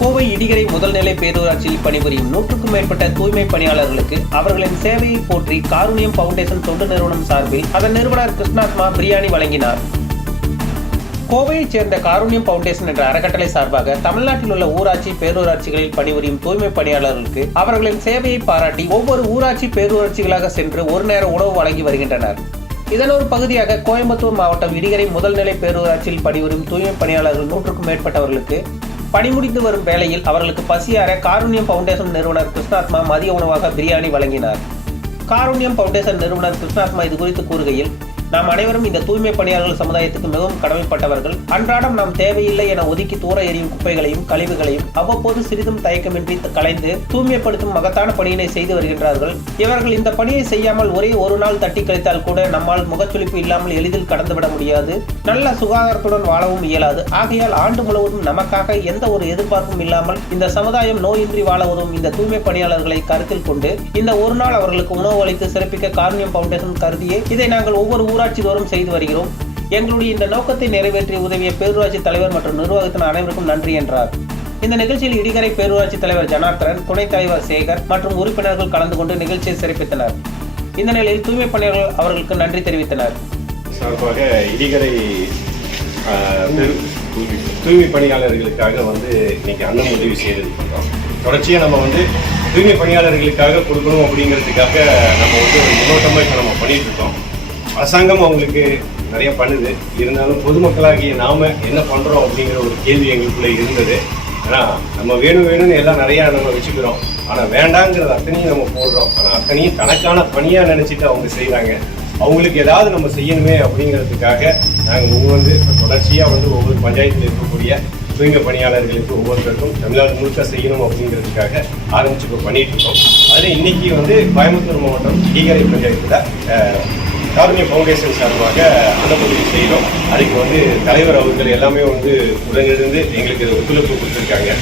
கோவை இடிகரை முதல்நிலை பேரூராட்சியில் பணிபுரியும் நூற்றுக்கும் மேற்பட்ட தூய்மை பணியாளர்களுக்கு அவர்களின் சேவையை போற்றி காருண்யம் பவுண்டேஷன் தொண்டு நிறுவனம் சார்பில் அதன் நிறுவனர் கிருஷ்ணாத்மா பிரியாணி வழங்கினார். கோவையைச் சேர்ந்த காருண்யம் பவுண்டேஷன் என்ற அறக்கட்டளை சார்பாக தமிழ்நாட்டில் உள்ள ஊராட்சி பேரூராட்சிகளில் பணிபுரியும் தூய்மை பணியாளர்களுக்கு அவர்களின் சேவையை பாராட்டி ஒவ்வொரு ஊராட்சி பேரூராட்சிகளாக சென்று ஒரு நேர உணவு வழங்கி வருகின்றனர். இதன் ஒரு பகுதியாக கோயம்புத்தூர் மாவட்டம் இடிகரை முதல்நிலை பேரூராட்சியில் பணிபுரியும் தூய்மை பணியாளர்கள் நூற்றுக்கும் மேற்பட்டவர்களுக்கு பணி முடிந்து வரும் வேளையில் அவர்களுக்கு பசியார காருண்யம் பவுண்டேஷன் நிறுவனர் கிருஷ்ணாத்மா மதிய உணவாக பிரியாணி வழங்கினார். காருண்யம் பவுண்டேஷன் நிறுவனர் கிருஷ்ணாத்மா இது குறித்து கூறுகையில் நாம் அனைவரும் இந்த தூய்மை பணியாளர்கள் சமுதாயத்துக்கு மிகவும் கடமைப்பட்டவர்கள். அன்றாடம் நாம் தேவையில்லை என ஒதுக்கி தூர எறியும் குப்பைகளையும் கழிவுகளையும் அவ்வப்போது சிறிதும் தயக்கமின்றி கலைந்து தூய்மைப்படுத்தும் மகத்தான பணியினை செய்து வருகின்றார்கள். இவர்கள் இந்த பணியை செய்யாமல் ஒரே ஒரு நாள் தட்டி கழித்தால் கூட நம்மால் முகச்சுளிப்பு இல்லாமல் எளிதில் கடந்துவிட முடியாது. நல்ல சுகாதாரத்துடன் வாழவும் இயலாது. ஆகையால் ஆண்டு முழுவதும் நமக்காக எந்த ஒரு எதிர்பார்ப்பும் இல்லாமல் இந்த சமுதாயம் நோயின்றி வாழ உதவும் இந்த தூய்மை பணியாளர்களை கருத்தில் கொண்டு இந்த ஒரு நாள் அவர்களுக்கு உணவு அளித்து சிறப்பிக்க காருண்யம் பவுண்டேஷன் கருதியே இதை நாங்கள் ஒவ்வொரு ஊராட்சி தோறும் செய்து வருகிறோம். எங்களுடைய இந்த நோக்கத்தை நிறைவேற்றி உதவிய பேரூராட்சி தலைவர் மற்றும் நிர்வாகத்தின் அனைவருக்கும் நன்றி என்றார். இந்த நிகழ்ச்சியில் இடிகரை பேரூராட்சி தலைவர் ஜனார்த்தனன் துணைத் தலைவர் சேகர் மற்றும் உறுப்பினர்கள் கலந்து கொண்டு நிகழ்ச்சியை சிறப்பித்தனர். இந்த நிலையில் தூய்மை பணியாளர்கள் அவர்களுக்கு நன்றி தெரிவித்தனர். சார்பாக இடிகரை தூய்மை பணியாளர்களுக்காக வந்து இன்னைக்கு அன்னம் உதவி செய்தது பண்றோம் தொடர்ச்சியாக நம்ம வந்து தூய்மை பணியாளர்களுக்காக கொடுக்கணும் அப்படிங்கிறதுக்காக நம்ம வந்து ஒரு முன்னோட்டமாக இப்போ நம்ம பண்ணிட்டு இருக்கோம். அரசாங்கம் அவங்களுக்கு நிறைய பண்ணுது. இருந்தாலும் பொதுமக்களாகிய நாம என்ன பண்றோம் அப்படிங்கிற ஒரு கேள்வி எங்களுக்குள்ள இருந்தது. ஏன்னா நம்ம வேணும் வேணும்னு எல்லாம் நிறைய நம்ம வச்சுக்கிறோம். ஆனா வேண்டாங்கிறது அத்தனையும் நம்ம போடுறோம். ஆனா அத்தனையும் தனக்கான பணியா நினைச்சிட்டு அவங்க செய்கிறாங்க அவங்களுக்கு ஏதாவது நம்ம செய்யணுமே அப்படிங்கிறதுக்காக நாங்கள் ஒவ்வொரு தொடர்ச்சியாக வந்து ஒவ்வொரு பஞ்சாயத்தில் இருக்கக்கூடிய தூய்மை பணியாளர்களுக்கு ஒவ்வொருத்தருக்கும் தமிழ்நாடு முழுக்க செய்யணும் அப்படிங்கிறதுக்காக ஆரம்பிச்சு இப்போ பண்ணிட்டு இருக்கோம். அதில் இன்னைக்கு வந்து கோயம்புத்தூர் மாவட்டம் ஈகரை பஞ்சாயத்தில் காருண்ய ஃபவுண்டேஷன் சார்பாக பகுதி செய்கிறோம். அதுக்கு வந்து தலைவர் அவர்கள் எல்லாமே வந்து உடனிருந்து எங்களுக்கு ஒத்துழைப்பு கொடுத்துருக்காங்க.